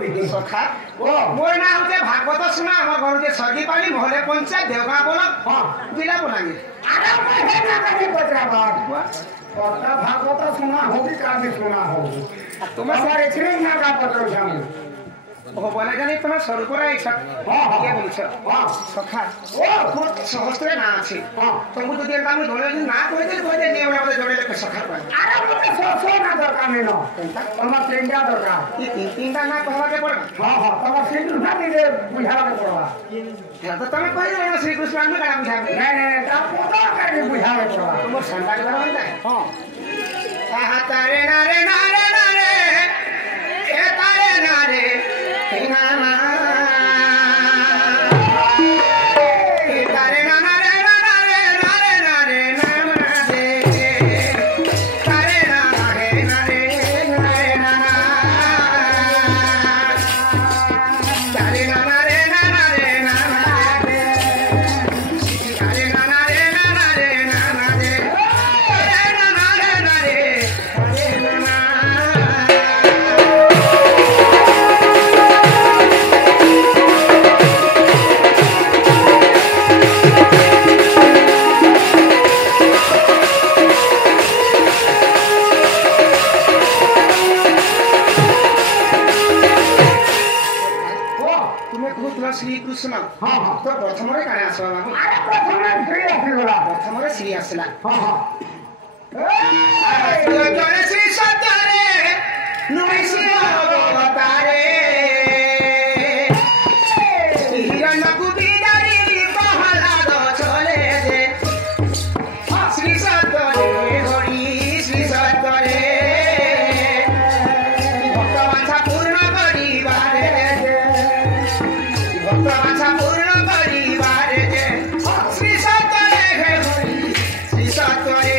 सखा मोर ना होते भागवत सुना हम घर के सरगी पाली मोहले पंचायत देवगां बोला जिला बोलांगे अरे मैं ना करे पत्रा बात पत्रा भागवत सुना होगी का भी सुना होगी तुम्हें हमारे श्री ना का पत्र जाऊं ओ बोले जानी तुम्हें स्वरूप रे इच्छा ये बोलछ सखा ओ बहुत सहस्त्र ना আছে तुमको যদি আমি ধরে না কইতে কইতে নিয়ে আমরা ধরে লেখা সখা পাই আরে মতে সো না দরকার নেই না তোমার তিনটা দরকার এই তিনটা না কহবাকে পড়বা তোমার তিনটা দিলে বুঝাবে পড়বা তো তুমি কই রে শ্রী কৃষ্ণ আমি কাটা বুঝাবে না তা পোতা কাটি বুঝাবে পড়বা তোমার সন্তান ধরা হই যায় আহা তারে না রে না রে না রে এ তারে না রে না না श्री कृष्ण तो प्रथम काने आसला बाबू प्रथम श्री आसला श्री सत्यारे नमस्ते अवतारे हिरण्यकु बिदारी प्रहलाद चले जे श्री सत्यारे हरि श्री सत्यारे भक्तवांछा पूर्ण करिबारे भक्तवांछा पूर्ण करिबारे जे श्री सत्यारे हे हरि श्री सत्यारे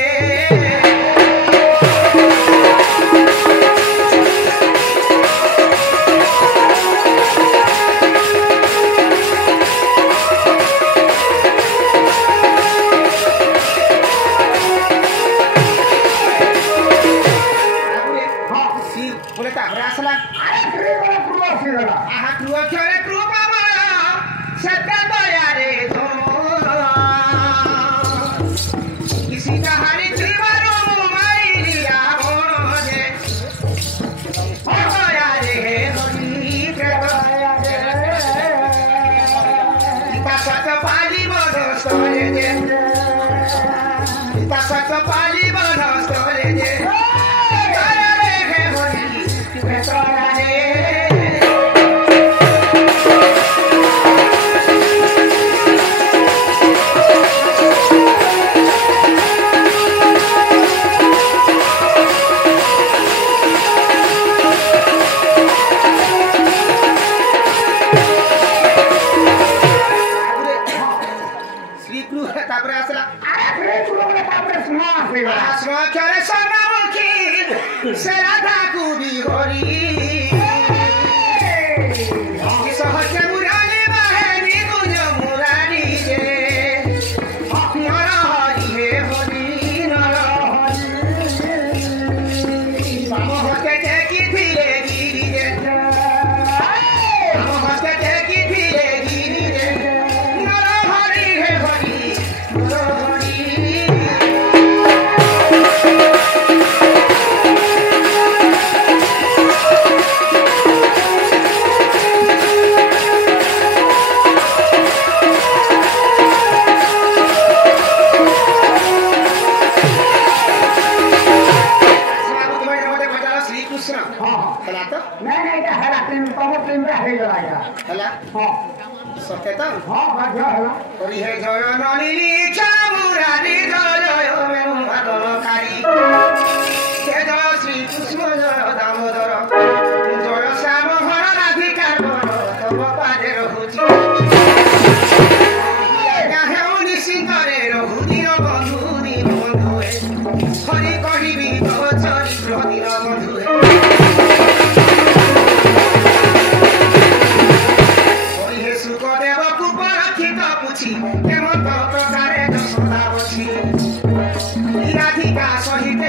सहित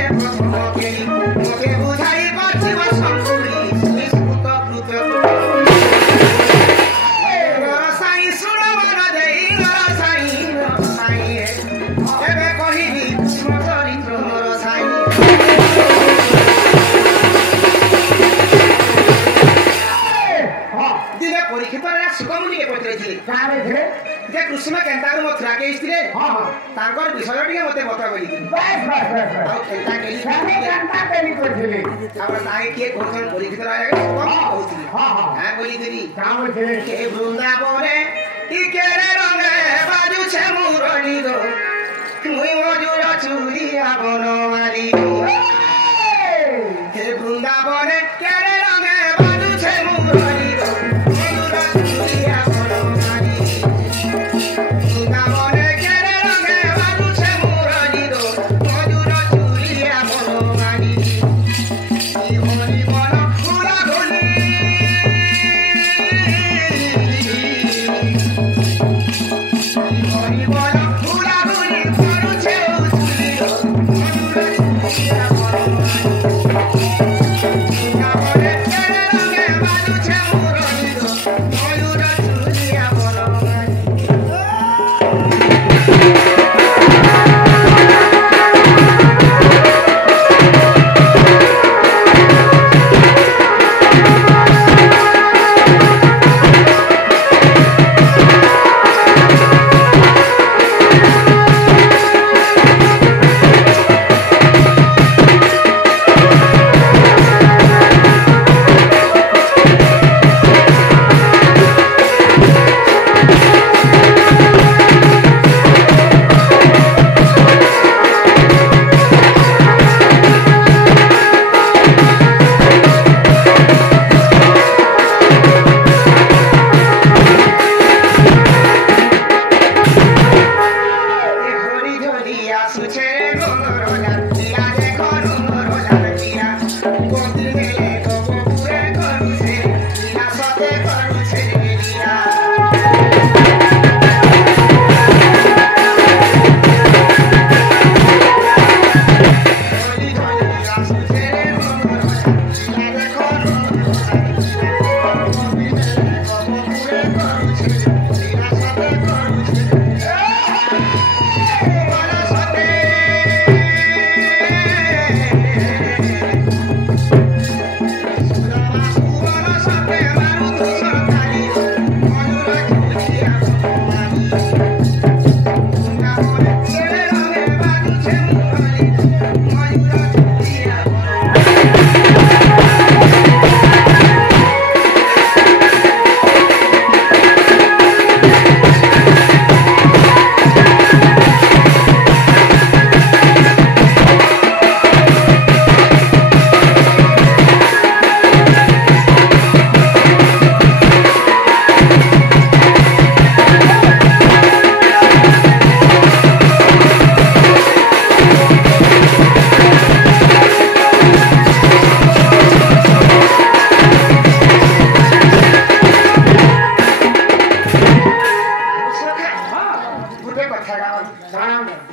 सुकमुनि के पत्रे कारे थे जे कुसुम केंता को मथुरा के स्त्री हां तांकर विषय टिके मते बता बोली बस आ केंता केली साने कांता केली करथिले अब ताई के कोन बोली की तरह आगे कहउथली हां हां बोली देनी का बोले के वृंदावने इ केरे रंगे बाजू छे मुरली गो मुई मजुर चूड़िया बनवाली हे वृंदावने केरे रंगे बाजू छे मुरली गो मजुर चूड़िया बनवाली वृंदावने केरे रंगे बाजू छे मुरली गो मजुर चूड़िया बनवाली इ हरि मन पूरा घोली हरि मन पूरा घोली करू छे उचली गो मजुर चूड़िया बनवाली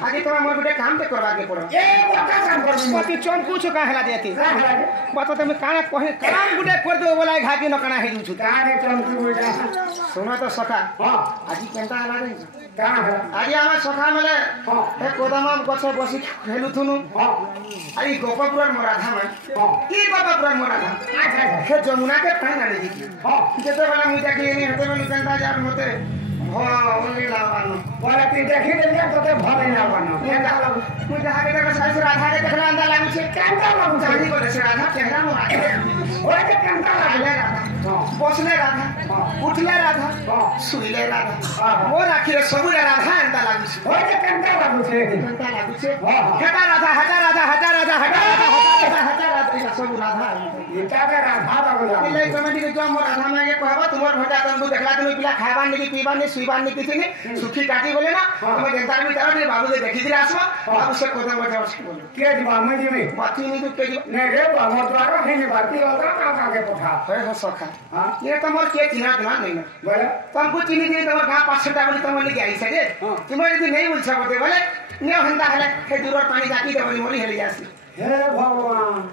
आगे तो हमर गुटे काम पे करवा के पड़ो ए बका काम कर पति चोन कुछ का हला देती का हला बतो तुम काना कहे काम गुटे कर दो बोला घाटी न कना हेलु छु का रे चमकी बोला सुनो तो सखा हां आजी केंता हला रे का हला आजी आमा सखा मले हां ए कोदामा गछे बसी हेलु थुनु हां आई गोपापुर मोराधा में हां ई गोपापुर मोराधा अच्छा हे जमुना के पानी आने दी हां जेते बेला मुई देखली नि हेते बेला केंता जार मते ओनली लावानो बोला कि देखि ले तो ते भले ना बनो मुई जहा के देखा साइस राधा के देखला अंदा लागु छे कांता बाबू जानी बोले से राधा केहरा मोरा ओए के कांता आले राधा बसले राधा उठले राधा सुइले राधा ओ राखी सब राधा अंदा लागु छे ओए के कांता बाबू छे अंदा लागु छे हां राधा हटा राधा हटा राधा हटा राधा हटा राधा सब राधा ये का राधा बाबू ले कमेटी के जो मोर राधा में के कहबा तुमर भटा तंदु देखला तुम पिला खाबा नहीं पीबा नहीं सुइबा नहीं किछि नहीं सुखी काटी बोले ना तुम जनता भी तार नहीं बाबू दे देखि दिरा आसबा बाबू से कोदा मजा उस बोले के दिमा में जी में बाती नहीं तो के नहीं रे बाबू द्वारा है नहीं बाती होगा का के पठा है हो सखा हां ये तो मोर के चिन्हा दिना नहीं ना बोले तुमको चिन्ही दी तुम गां 500 टा बोली तुम नहीं आई सके तुम यदि नहीं बोल सकते बोले ने हंदा हले के दूर पानी जाती दे बोली मोली हेली जासी हे भगवान